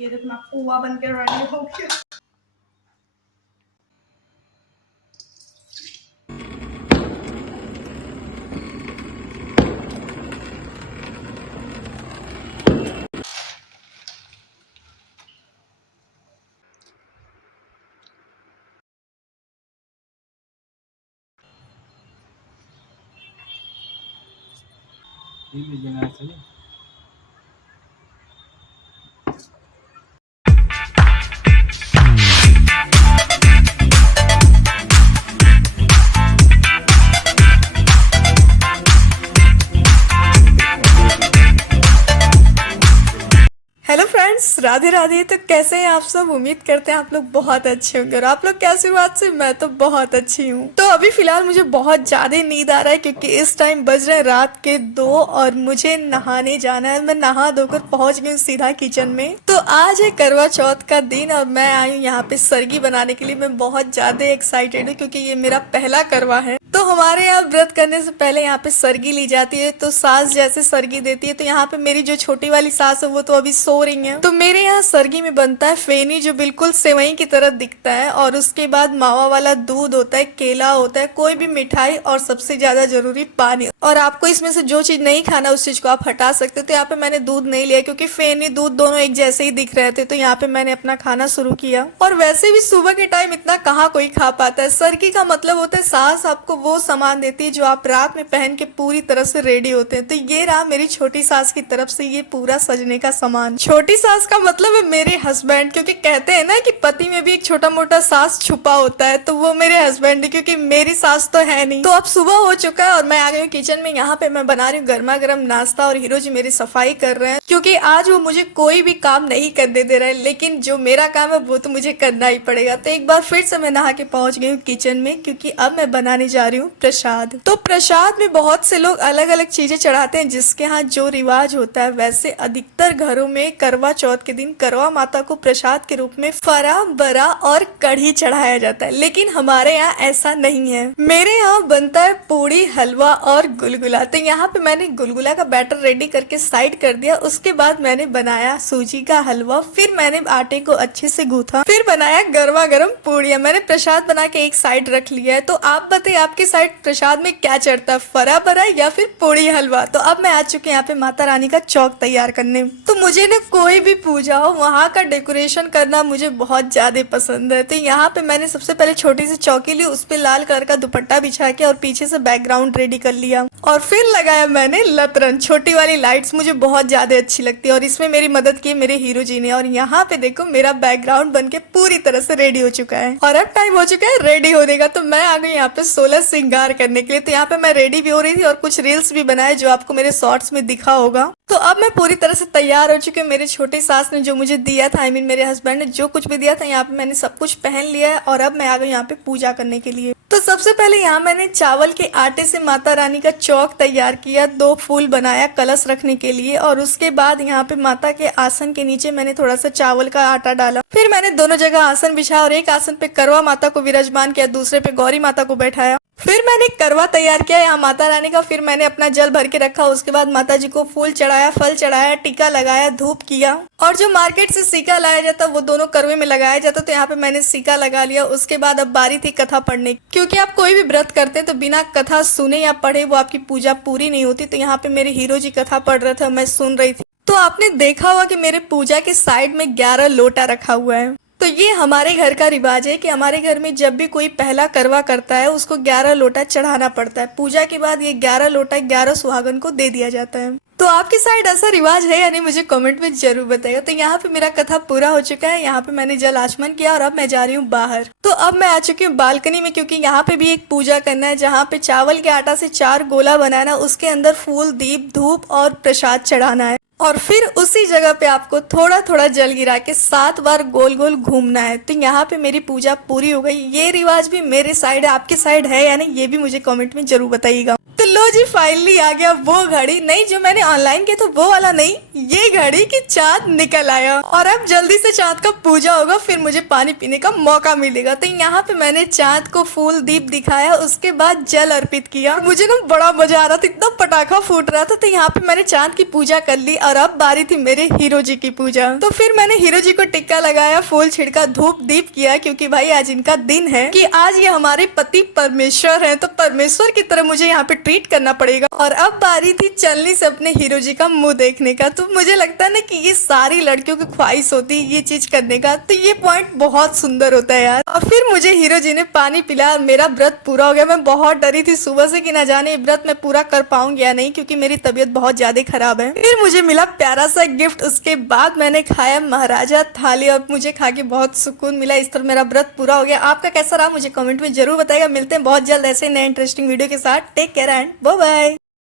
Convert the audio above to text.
ये देखो मैं पुआ बन के रेडी हो गया। ये भी जना से हेलो फ्रेंड्स, राधे राधे। तो कैसे हैं आप सब? उम्मीद करते हैं आप लोग बहुत अच्छे होंगे। और आप लोग कैसे हो आज से? मैं तो बहुत अच्छी हूँ। तो अभी फिलहाल मुझे बहुत ज्यादा नींद आ रहा है क्योंकि इस टाइम बज रहे हैं रात के 2 और मुझे नहाने जाना है। मैं नहा धोकर पहुंच गई हूँ सीधा किचन में। तो आज है करवा चौथ का दिन और मैं आई हूँ यहाँ पे सरगी बनाने के लिए। मैं बहुत ज्यादा एक्साइटेड हूँ क्योंकि ये मेरा पहला करवा है। तो हमारे यहाँ व्रत करने से पहले यहाँ पे सरगी ली जाती है। तो सास जैसे सरगी देती है, तो यहाँ पे मेरी जो छोटी वाली सास है वो तो अभी सो रही है। तो मेरे यहाँ सरगी में बनता है फेनी, जो बिल्कुल सेवई की तरह दिखता है। और उसके बाद मावा वाला दूध होता है, केला होता है, कोई भी मिठाई और सबसे ज्यादा जरूरी पानी। और आपको इसमें से जो चीज नहीं खाना उस चीज को आप हटा सकते हो। तो यहाँ पे मैंने दूध नहीं लिया क्योंकि फेनी दूध दोनों एक जैसे ही दिख रहे थे। तो यहाँ पे मैंने अपना खाना शुरू किया। और वैसे भी सुबह के टाइम इतना कहाँ कोई खा पाता है। सरगी का मतलब होता है सास आपको वो सामान देती है जो आप रात में पहन के पूरी तरह से रेडी होते हैं। तो ये रहा मेरी छोटी सास की तरफ से ये पूरा सजने का सामान। छोटी सास का मतलब है मेरे हस्बैंड, क्योंकि कहते हैं ना कि पति में भी एक छोटा मोटा सास छुपा होता है। तो वो मेरे हस्बैंड है क्योंकि मेरी सास तो है नहीं। तो अब सुबह हो चुका है और मैं आ गई हूँ किचन में। यहाँ पे मैं बना रही हूँ गर्मा गर्म नाश्ता और हीरो जी मेरी सफाई कर रहे हैं क्योंकि आज वो मुझे कोई भी काम नहीं करने दे रहा है। लेकिन जो मेरा काम है वो तो मुझे करना ही पड़ेगा। तो एक बार फिर से मैं नहा के पहुंच गई हूँ किचन में क्योंकि अब मैं बनाने जा रही हूँ प्रसाद। तो प्रसाद में बहुत से लोग अलग अलग चीजें चढ़ाते हैं जिसके यहाँ जो रिवाज होता है। वैसे अधिकतर घरों में करवा चौथ के दिन करवा माता को प्रसाद के रूप में फरा, बरा और कढ़ी चढ़ाया जाता है। लेकिन हमारे यहाँ ऐसा नहीं है। मेरे यहाँ बनता है पूड़ी, हलवा और गुलगुला। तो यहाँ पे मैंने गुलगुला का बैटर रेडी करके साइड कर दिया। उसके बाद मैंने बनाया सूजी का हलवा, फिर मैंने आटे को अच्छे से गूथा, फिर बनाया गर्मा गर्म पूड़ियाँ। मैंने प्रसाद बना के एक साइड रख लिया है। तो आप बताइए आपके साइड प्रसाद में क्या चढ़ता है, फरा बरा या फिर पूड़ी हलवा? तो अब मैं आ चुकी हूँ यहाँ पे माता रानी का चौक तैयार करने। तो मुझे ना कोई भी पूजा हो वहाँ का डेकोरेशन करना मुझे बहुत ज्यादा पसंद है। तो यहाँ पे मैंने सबसे पहले छोटी सी चौकी ली, उस पे लाल कलर का दुपट्टा बिछा के और पीछे से बैकग्राउंड रेडी कर लिया। और फिर लगाया मैंने लतरन, छोटी वाली लाइट्स मुझे बहुत ज्यादा अच्छी लगती है और इसमें मेरी मदद की मेरे हीरो जी ने। और यहाँ पे देखो मेरा बैकग्राउंड बनके पूरी तरह से रेडी हो चुका है और अब टाइम हो चुका है रेडी होने का। तो मैं आ गई यहाँ पे 16 श्रृंगार करने के लिए। तो यहाँ पे मैं रेडी भी हो रही थी और कुछ रील्स भी बनाए जो आपको मेरे शॉर्ट्स में दिखा होगा। तो अब मैं पूरी तरह से तैयार हो चुकी हूँ। मेरे छोटी सास ने जो मुझे दिया था, आई मीन मेरे हस्बैंड ने जो कुछ भी दिया था, यहाँ पे मैंने सब कुछ पहन लिया है और अब मैं आ गई यहाँ पे पूजा करने के लिए। तो सबसे पहले यहाँ मैंने चावल के आटे से माता रानी का चौक तैयार किया, 2 फूल बनाया कलश रखने के लिए। और उसके बाद यहाँ पे माता के आसन के नीचे मैंने थोड़ा सा चावल का आटा डाला। फिर मैंने दोनों जगह आसन बिछाया और एक आसन पे करवा माता को विराजमान किया, दूसरे पे गौरी माता को बैठाया। फिर मैंने करवा तैयार किया यहाँ माता रानी का। फिर मैंने अपना जल भर के रखा। उसके बाद माता जी को फूल चढ़ाया, फल चढ़ाया, टीका लगाया, धूप किया। और जो मार्केट से सिक्का लाया जाता वो दोनों करवे में लगाया जाता। तो यहाँ पे मैंने सिक्का लगा लिया। उसके बाद अब बारी थी कथा पढ़ने की, क्योंकि आप कोई भी व्रत करते हैं तो बिना कथा सुने या पढ़े वो आपकी पूजा पूरी नहीं होती। तो यहाँ पे मेरे हीरो जी कथा पढ़ रहे थे, मैं सुन रही थी। तो आपने देखा होगा कि मेरे पूजा के साइड में 11 लोटा रखा हुआ है। तो ये हमारे घर का रिवाज है कि हमारे घर में जब भी कोई पहला करवा करता है उसको 11 लोटा चढ़ाना पड़ता है। पूजा के बाद ये 11 लोटा 11 सुहागन को दे दिया जाता है। तो आपकी साइड ऐसा रिवाज है या नहीं, मुझे कमेंट में जरूर बताइएगा। तो यहाँ पे मेरा कथा पूरा हो चुका है। यहाँ पे मैंने जल आचमन किया और अब मैं जा रही हूँ बाहर। तो अब मैं आ चुकी हूँ बालकनी में क्योंकि यहाँ पे भी एक पूजा करना है जहाँ पे चावल के आटा से 4 गोला बनाना, उसके अंदर फूल, दीप, धूप और प्रसाद चढ़ाना है। और फिर उसी जगह पे आपको थोड़ा थोड़ा जल गिरा के 7 बार गोल गोल घूमना है। तो यहाँ पे मेरी पूजा पूरी हो गई। ये रिवाज भी मेरे साइड है, आपके साइड है या नहीं ये भी मुझे कमेंट में जरूर बताइएगा। तो लो जी फाइनली आ गया वो घड़ी, नहीं जो मैंने ऑनलाइन किया तो वो वाला नहीं, ये घड़ी की चाँद निकल आया और अब जल्दी से चाँद का पूजा होगा, फिर मुझे पानी पीने का मौका मिलेगा। तो यहाँ पे मैंने चाँद को फूल दीप दिखाया, उसके बाद जल अर्पित किया। मुझे ना बड़ा मजा आ रहा था, इतना पटाखा फूट रहा था। तो यहाँ पे मैंने चाँद की पूजा कर ली और अब बारी थी मेरे हीरो जी की पूजा। तो फिर मैंने हीरो जी को टिक्का लगाया, फूल छिड़का, धूप दीप किया, क्योंकि भाई आज इनका दिन है कि आज ये हमारे पति परमेश्वर हैं, तो परमेश्वर की तरह मुझे यहाँ पे ट्रीट करना पड़ेगा। और अब बारी थी चलनी से अपने हीरो जी का मुंह देखने का। तो मुझे लगता है ना कि ये सारी लड़कियों की ख्वाहिश होती है ये चीज करने का, तो ये पॉइंट बहुत सुंदर होता है यार। और फिर मुझे हीरो जी ने पानी पिलाया, मेरा व्रत पूरा हो गया। मैं बहुत डरी थी सुबह से कि ना जाने व्रत मैं पूरा कर पाऊंगी या नहीं, क्योंकि मेरी तबीयत बहुत ज्यादा खराब है। फिर मुझे मिला प्यारा सा गिफ्ट, उसके बाद मैंने खाया महाराजा थाली और मुझे खा के बहुत सुकून मिला। इस तरह मेरा व्रत पूरा हो गया। आपका कैसा रहा मुझे कमेंट में जरूर बताएगा। मिलते हैं बहुत जल्द ऐसे नए इंटरेस्टिंग वीडियो के साथ। Take care and bye bye.